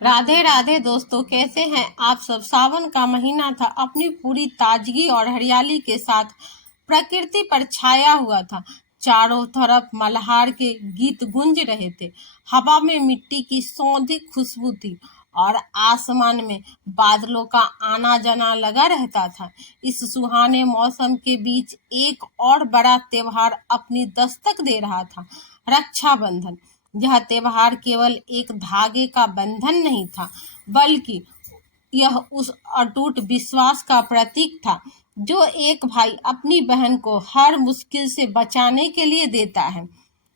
राधे राधे दोस्तों, कैसे हैं आप सब। सावन का महीना था, अपनी पूरी ताजगी और हरियाली के साथ प्रकृति पर छाया हुआ था। चारों तरफ मल्हार के गीत गूंज रहे थे। हवा में मिट्टी की सौंधी खुशबू थी और आसमान में बादलों का आना जाना लगा रहता था। इस सुहाने मौसम के बीच एक और बड़ा त्योहार अपनी दस्तक दे रहा था, रक्षाबंधन। यह त्योहार केवल एक धागे का बंधन नहीं था, बल्कि यह उस अटूट विश्वास का प्रतीक था जो एक भाई अपनी बहन को हर मुश्किल से बचाने के लिए देता है।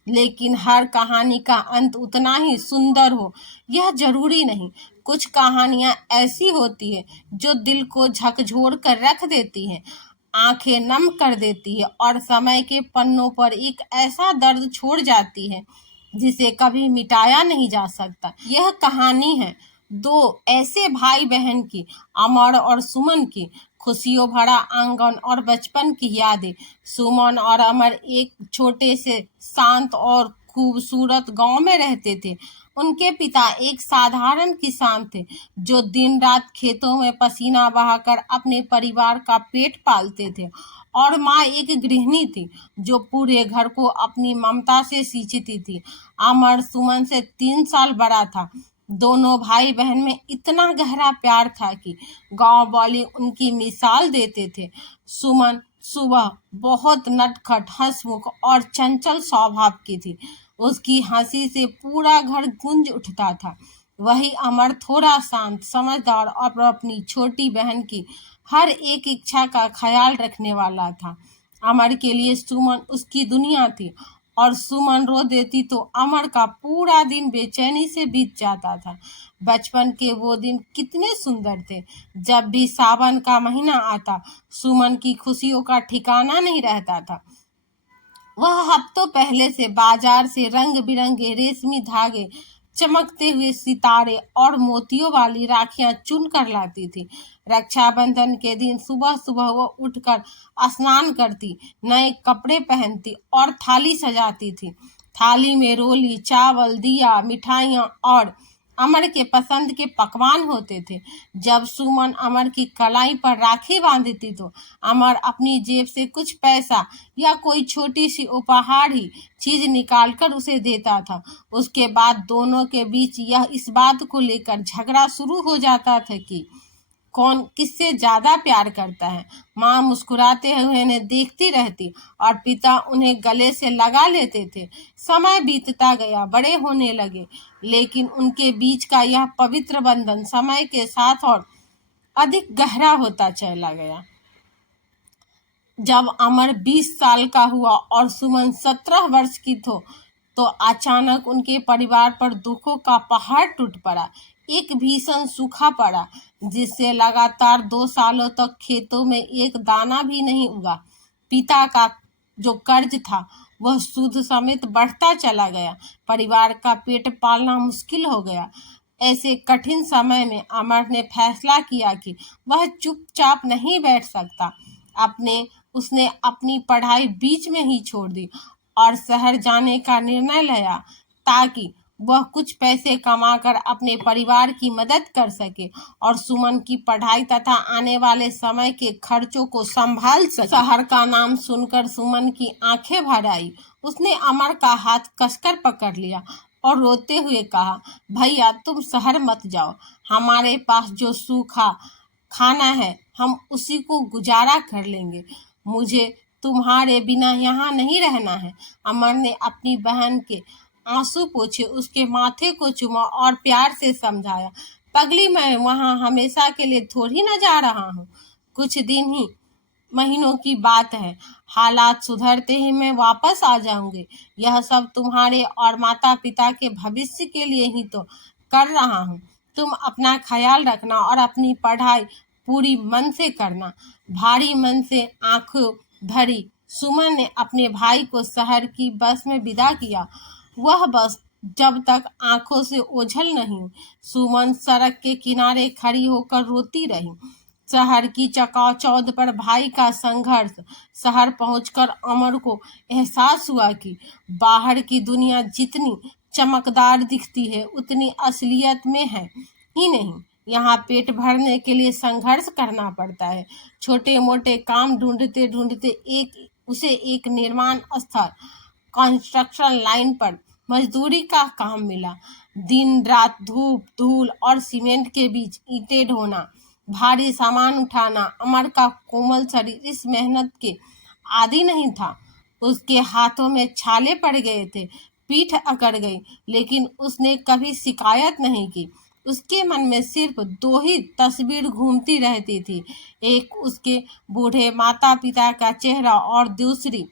लेकिन हर कहानी का अंत उतना ही सुंदर हो, यह जरूरी नहीं। कुछ कहानियां ऐसी होती है जो दिल को झकझोर कर रख देती है, आंखें नम कर देती है और समय के पन्नों पर एक ऐसा दर्द छोड़ जाती है जिसे कभी मिटाया नहीं जा सकता। यह कहानी है दो ऐसे भाई बहन की, अमर और सुमन की। खुशियों भरा आंगन और बचपन की यादें। सुमन और अमर एक छोटे से शांत और खूबसूरत गांव में रहते थे। उनके पिता एक साधारण किसान थे जो दिन रात खेतों में पसीना बहाकर अपने परिवार का पेट पालते थे, और माँ एक गृहिणी थी जो पूरे घर को अपनी ममता से सींचती थी। अमर सुमन से 3 साल बड़ा था। दोनों भाई बहन में इतना गहरा प्यार था कि गांव वाले उनकी मिसाल देते थे। सुमन सुबह बहुत नटखट, हंसमुख और चंचल स्वभाव की थी। उसकी हंसी से पूरा घर गूंज उठता था। वही अमर थोड़ा शांत, समझदार और अपनी छोटी बहन की हर एक इच्छा का ख्याल रखने वाला था। अमर के लिए सुमन उसकी दुनिया थी, और सुमन रो देती तो अमर का पूरा दिन बेचैनी से बीत जाता था। बचपन के वो दिन कितने सुंदर थे। जब भी सावन का महीना आता, सुमन की खुशियों का ठिकाना नहीं रहता था। वह हफ्तों पहले से बाजार से रंग बिरंगे रेशमी धागे, चमकते हुए सितारे और मोतियों वाली राखियां चुन कर लाती थी। रक्षाबंधन के दिन सुबह सुबह वो उठकर स्नान करती, नए कपड़े पहनती और थाली सजाती थी। थाली में रोली, चावल, दिया, मिठाइयाँ और अमर के पसंद के पकवान होते थे। जब सुमन अमर की कलाई पर राखी बांधती तो अमर अपनी जेब से कुछ पैसा या कोई छोटी सी उपहार ही चीज निकालकर उसे देता था। उसके बाद दोनों के बीच यह इस बात को लेकर झगड़ा शुरू हो जाता था कि कौन किससे ज्यादा प्यार करता है। माँ मुस्कुराते हुए उन्हें देखती रहती और पिता उन्हें गले से लगा लेते थे। समय बीतता गया, बड़े होने लगे, लेकिन उनके बीच का यह पवित्र बंधन समय के साथ और अधिक गहरा होता चला गया। जब अमर 20 साल का हुआ और सुमन 17 वर्ष की तो अचानक उनके परिवार पर दुखों का पहाड़ टूट पड़ा। एक भीषण सूखा पड़ा जिससे लगातार 2 सालों तक खेतों में एक दाना भी नहीं उगा। पिता का जो कर्ज था वह सूद समेत बढ़ता चला गया। परिवार का पेट पालना मुश्किल हो गया। ऐसे कठिन समय में अमर ने फैसला किया कि वह चुपचाप नहीं बैठ सकता। उसने अपनी पढ़ाई बीच में ही छोड़ दी और शहर जाने का निर्णय लिया ताकि वह कुछ पैसे कमाकर अपने परिवार की मदद कर सके और सुमन की पढ़ाई तथा आने वाले समय के खर्चों को संभाल सके। शहर का नाम सुनकर सुमन की आंखें भर आई। उसने अमर का हाथ कसकर पकड़ लिया और रोते हुए कहा, भैया तुम शहर मत जाओ। हमारे पास जो सूखा खाना है हम उसी को गुजारा कर लेंगे। मुझे तुम्हारे बिना यहाँ नहीं रहना है। अमर ने अपनी बहन के आंसू पोंछे, उसके माथे को चूमा और प्यार से समझाया, पगली मैं वहाँ हमेशा के लिए थोड़ी न जा रहा हूँ। कुछ दिन ही महीनों की बात है। हालात सुधरते ही मैं वापस आ जाऊंगी। यह सब तुम्हारे और माता पिता के भविष्य के लिए ही तो कर रहा हूँ। तुम अपना ख्याल रखना और अपनी पढ़ाई पूरी मन से करना। भारी मन से आंखों भरी सुमन ने अपने भाई को शहर की बस में विदा किया। वह बस जब तक आंखों से ओझल नहीं, सुमन सड़क के किनारे खड़ी होकर रोती रही। शहर की चकाचौंध पर भाई का संघर्ष। शहर पहुंचकर अमर को एहसास हुआ कि बाहर की दुनिया जितनी चमकदार दिखती है उतनी असलियत में है ही नहीं। यहाँ पेट भरने के लिए संघर्ष करना पड़ता है। छोटे मोटे काम ढूंढते ढूंढते उसे एक निर्माण स्थल कंस्ट्रक्शन लाइन पर मजदूरी का काम मिला। दिन रात धूप धूल और सीमेंट के बीच ईंटें ढोना, भारी सामान उठाना। अमर का कोमल शरीर इस मेहनत के आदी नहीं था। उसके हाथों में छाले पड़ गए थे, पीठ अकड़ गई, लेकिन उसने कभी शिकायत नहीं की। उसके मन में सिर्फ दो ही तस्वीर घूमती रहती थी, एक उसके बूढ़े माता पिता का चेहरा और दूसरी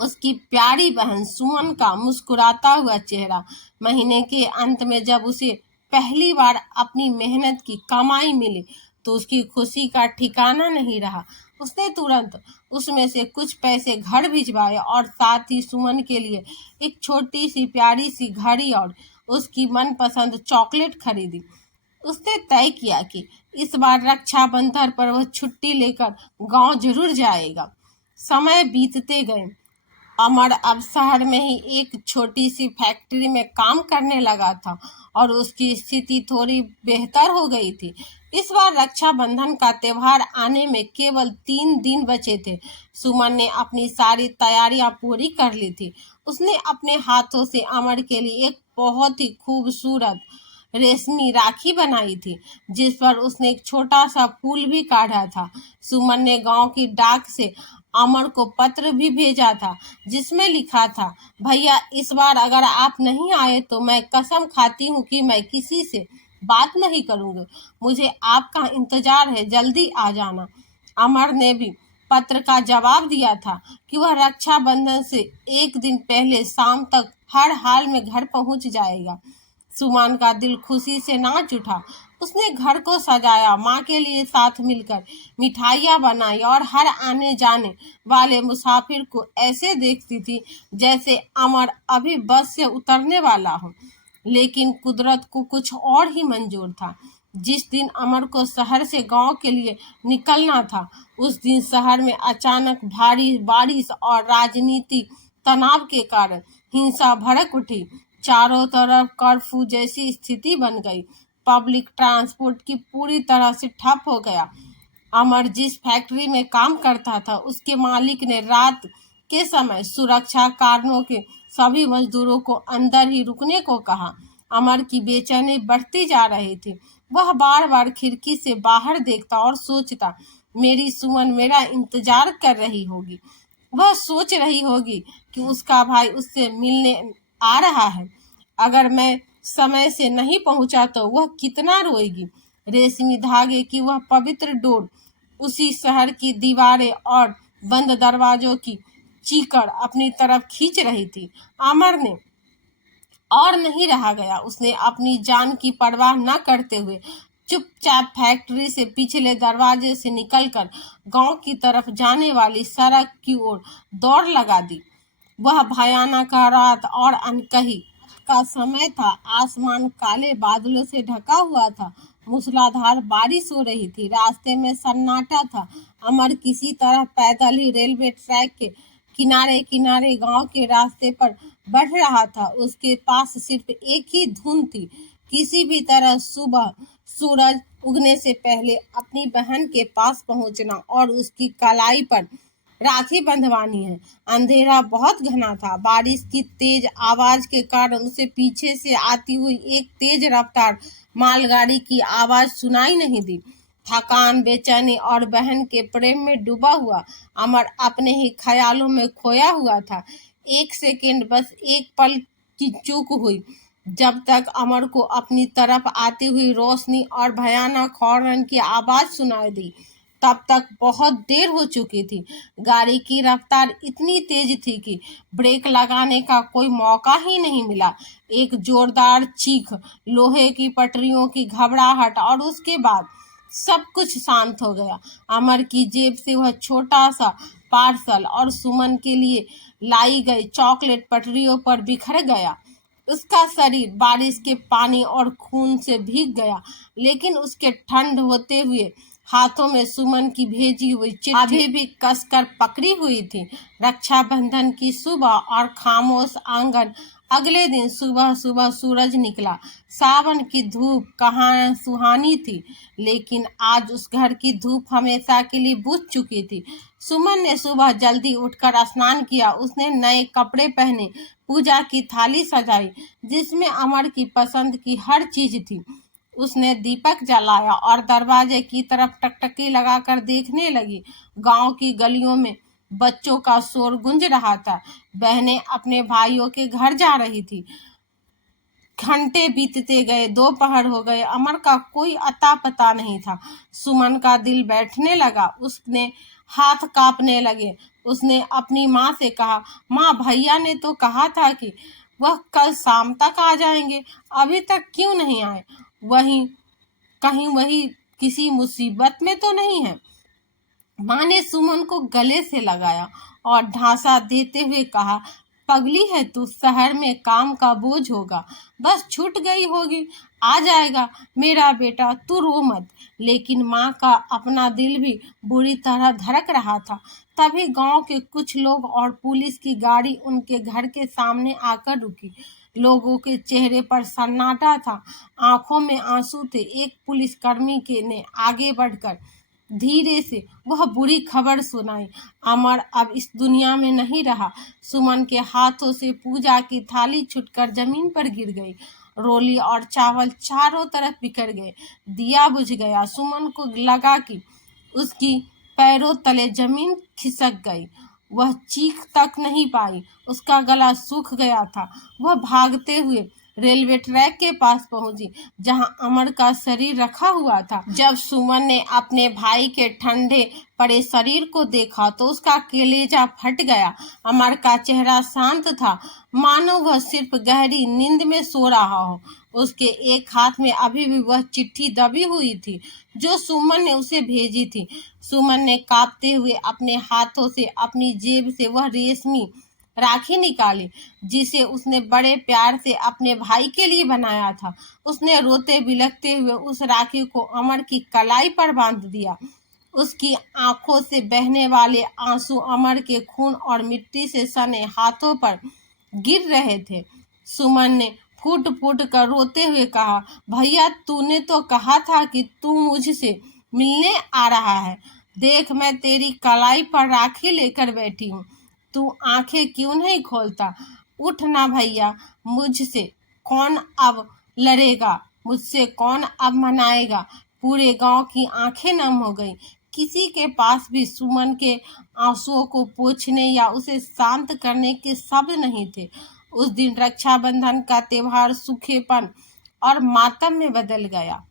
उसकी प्यारी बहन सुमन का मुस्कुराता हुआ चेहरा। महीने के अंत में जब उसे पहली बार अपनी मेहनत की कमाई मिली तो उसकी खुशी का ठिकाना नहीं रहा। उसने तुरंत उसमें से कुछ पैसे घर भिजवाए और साथ ही सुमन के लिए एक छोटी सी प्यारी सी घड़ी और उसकी मनपसंद चॉकलेट खरीदी। उसने तय किया कि इस बार रक्षाबंधन पर वह छुट्टी लेकर गांव जरूर जाएगा। समय बीतते गए। अमर अब शहर में ही एक छोटी सी फैक्ट्री में काम करने लगा था और उसकी स्थिति थोड़ी बेहतर हो गई थी। इस बार रक्षाबंधन का त्योहार आने में केवल 3 दिन बचे थे। सुमन ने अपनी सारी तैयारियां पूरी कर ली थी। उसने अपने हाथों से अमर के लिए एक बहुत ही खूबसूरत रेशमी राखी बनाई थी, जिस पर उसने एक छोटा सा फूल भी काढ़ा था। सुमन ने गांव की डाक से अमर को पत्र भी भेजा था, जिसमें लिखा था, भैया इस बार अगर आप नहीं आए तो मैं कसम खाती हूँ कि मैं किसी से बात नहीं करूँगी। मुझे आपका इंतजार है, जल्दी आ जाना। अमर ने भी पत्र का जवाब दिया था कि वह रक्षाबंधन से एक दिन पहले शाम तक हर हाल में घर पहुंच जाएगा। सुमन का दिल खुशी से नाच उठा। उसने घर को सजाया, माँ के लिए साथ मिलकर मिठाइयाँ बनाई और हर आने जाने वाले मुसाफिर को ऐसे देखती थी जैसे अमर अभी बस से उतरने वाला हो। लेकिन कुदरत को कुछ और ही मंजूर था। जिस दिन अमर को शहर से गांव के लिए निकलना था, उस दिन शहर में अचानक भारी बारिश और राजनीतिक तनाव के कारण हिंसा भड़क उठी। चारों तरफ कर्फ्यू जैसी स्थिति बन गई। पब्लिक ट्रांसपोर्ट की पूरी तरह से ठप हो गया। अमर जिस फैक्ट्री में काम करता था, उसके मालिक ने रात के समय सुरक्षा कारणों के सभी मजदूरों को अंदर ही रुकने को कहा। अमर की बेचैनी बढ़ती जा रही थी। वह बार बार खिड़की से बाहर देखता और सोचता, मेरी सुमन मेरा इंतजार कर रही होगी। वह सोच रही होगी कि उसका भाई उससे मिलने आ रहा है। अगर मैं समय से नहीं पहुंचा तो वह कितना रोएगी। रेशमी धागे की वह पवित्र डोर उसी शहर की दीवारें और बंद दरवाजों की चीकड़ अपनी तरफ खींच रही थी। अमर ने और नहीं रहा गया। उसने अपनी जान की परवाह न करते हुए चुपचाप फैक्ट्री से पिछले दरवाजे से निकलकर गांव की तरफ जाने वाली सड़क की ओर दौड़ लगा दी। वह भयानक रात और अनकही का समय था। आसमान काले बादलों से ढका हुआ था। मूसलाधार बारिश हो रही थी। रास्ते में सन्नाटा था। अमर किसी तरह पैदल ही रेलवे ट्रैक के किनारे किनारे गांव के रास्ते पर बढ़ रहा था। उसके पास सिर्फ एक ही धुन थी, किसी भी तरह सुबह सूरज उगने से पहले अपनी बहन के पास पहुंचना और उसकी कलाई पर राखी बंधवानी है। अंधेरा बहुत घना था। बारिश की तेज आवाज के कारण उसे पीछे से आती हुई एक तेज रफ्तार मालगाड़ी की आवाज सुनाई नहीं दी। थकान, बेचैनी और बहन के प्रेम में डूबा हुआ अमर अपने ही ख्यालों में खोया हुआ था। एक सेकंड, बस एक पल की चूक हुई। जब तक अमर को अपनी तरफ आती हुई रोशनी और भयानक हॉर्न की आवाज सुनाई दी, तब तक बहुत देर हो चुकी थी। गाड़ी की रफ्तार इतनी तेज थी कि ब्रेक लगाने का कोई मौका ही नहीं मिला। एक जोरदार चीख, लोहे की पटरियों की घबराहट और उसके बाद सब कुछ शांत हो गया। अमर की जेब से वह छोटा सा पार्सल और सुमन के लिए लाई गई चॉकलेट पटरियों पर बिखर गया। उसका शरीर बारिश के पानी और खून से भीग गया, लेकिन उसके ठंड होते हुए हाथों में सुमन की भेजी हुई चिट्ठी अभी भी कसकर पकड़ी हुई थी। रक्षाबंधन की सुबह और खामोश आंगन अगले दिन सुबह सुबह सूरज निकला। सावन की धूप कहाँ सुहानी थी, लेकिन आज उस घर की धूप हमेशा के लिए बुझ चुकी थी। सुमन ने सुबह जल्दी उठकर स्नान किया। उसने नए कपड़े पहने, पूजा की थाली सजाई जिसमें अमर की पसंद की हर चीज थी। उसने दीपक जलाया और दरवाजे की तरफ टकटकी लगाकर देखने लगी। गांव की गलियों में बच्चों का शोर गूंज रहा था। बहनें अपने भाइयों के घर जा रही थी। घंटे बीतते गए, दोपहर हो गए, अमर का कोई अता पता नहीं था। सुमन का दिल बैठने लगा, उसने हाथ कांपने लगे। उसने अपनी माँ से कहा, माँ, भैया ने तो कहा था कि वह कल शाम तक आ जाएंगे, अभी तक क्यों नहीं आए? वही किसी मुसीबत में तो नहीं है? माँ ने सुमन को गले से लगाया और ढांसा देते हुए कहा, पगली है तू, शहर में काम का बोझ होगा, बस छूट गई होगी, आ जाएगा मेरा बेटा, तू रो मत। लेकिन माँ का अपना दिल भी बुरी तरह धड़क रहा था। तभी गांव के कुछ लोग और पुलिस की गाड़ी उनके घर के सामने आकर रुकी। लोगों के चेहरे पर सन्नाटा था, आंखों में आंसू थे। एक पुलिसकर्मी के ने आगे बढ़कर धीरे से वह बुरी खबर सुनाई, अमर अब इस दुनिया में नहीं रहा। सुमन के हाथों से पूजा की थाली छुटकर जमीन पर गिर गई। रोली और चावल चारों तरफ बिखर गए। दिया बुझ गया। सुमन को लगा कि उसकी पैरों तले जमीन खिसक गई। वह चीख तक नहीं पाई, उसका गला सूख गया था। वह भागते हुए रेलवे ट्रैक के पास पहुंची, जहां अमर का शरीर रखा हुआ था। जब सुमन ने अपने भाई के ठंडे पड़े शरीर को देखा तो उसका कलेजा फट गया। अमर का चेहरा शांत था, मानो वह सिर्फ गहरी नींद में सो रहा हो। उसके एक हाथ में अभी भी वह चिट्ठी दबी हुई थी जो सुमन ने उसे भेजी थी। सुमन ने कांपते हुए अपने हाथों से अपनी जेब से वह रेशमी राखी निकाली जिसे उसने बड़े प्यार से अपने भाई के लिए बनाया था। उसने रोते बिलखते हुए उस राखी को अमर की कलाई पर बांध दिया। उसकी आंखों से बहने वाले आंसू अमर के खून और मिट्टी से सने हाथों पर गिर रहे थे। सुमन ने फूट फूट कर रोते हुए कहा, भैया, तूने तो कहा था कि तू मुझसे मिलने आ रहा है। देख, मैं तेरी कलाई पर राखी लेकर बैठी हूँ, तू आंखें क्यों नहीं खोलता? उठ ना भैया, मुझसे कौन अब लड़ेगा, मुझसे कौन अब मनाएगा? पूरे गांव की आंखें नम हो गई। किसी के पास भी सुमन के आंसुओं को पोंछने या उसे शांत करने के शब्द नहीं थे। उस दिन रक्षाबंधन का त्योहार सूखेपन और मातम में बदल गया।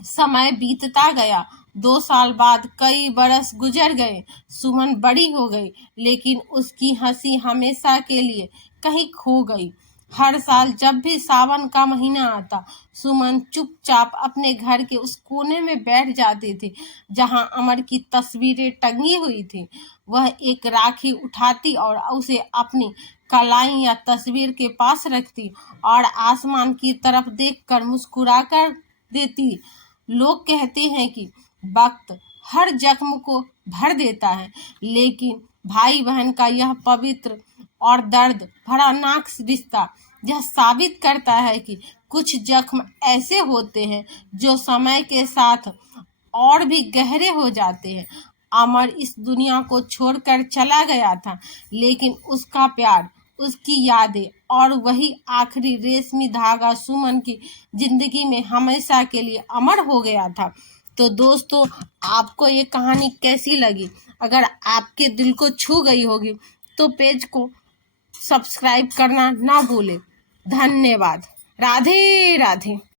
समय बीतता गया। 2 साल बाद कई बरस गुजर गए। सुमन बड़ी हो गई, लेकिन उसकी हंसी हमेशा के लिए कहीं खो गई। हर साल जब भी सावन का महीना आता, सुमन चुपचाप अपने घर के उस कोने में बैठ जाती थी जहां अमर की तस्वीरें टंगी हुई थी। वह एक राखी उठाती और उसे अपनी कलाई या तस्वीर के पास रखती और आसमान की तरफ देखकर मुस्कुरा कर देती। लोग कहते हैं कि वक्त हर जख्म को भर देता है, लेकिन भाई बहन का यह पवित्र और दर्द भरा नाक रिश्ता यह साबित करता है कि कुछ जख्म ऐसे होते हैं जो समय के साथ और भी गहरे हो जाते हैं। अमर इस दुनिया को छोड़कर चला गया था, लेकिन उसका प्यार, उसकी यादें और वही आखिरी रेशमी धागा सुमन की जिंदगी में हमेशा के लिए अमर हो गया था। तो दोस्तों, आपको ये कहानी कैसी लगी? अगर आपके दिल को छू गई होगी तो पेज को सब्सक्राइब करना ना भूलें। धन्यवाद। राधे राधे।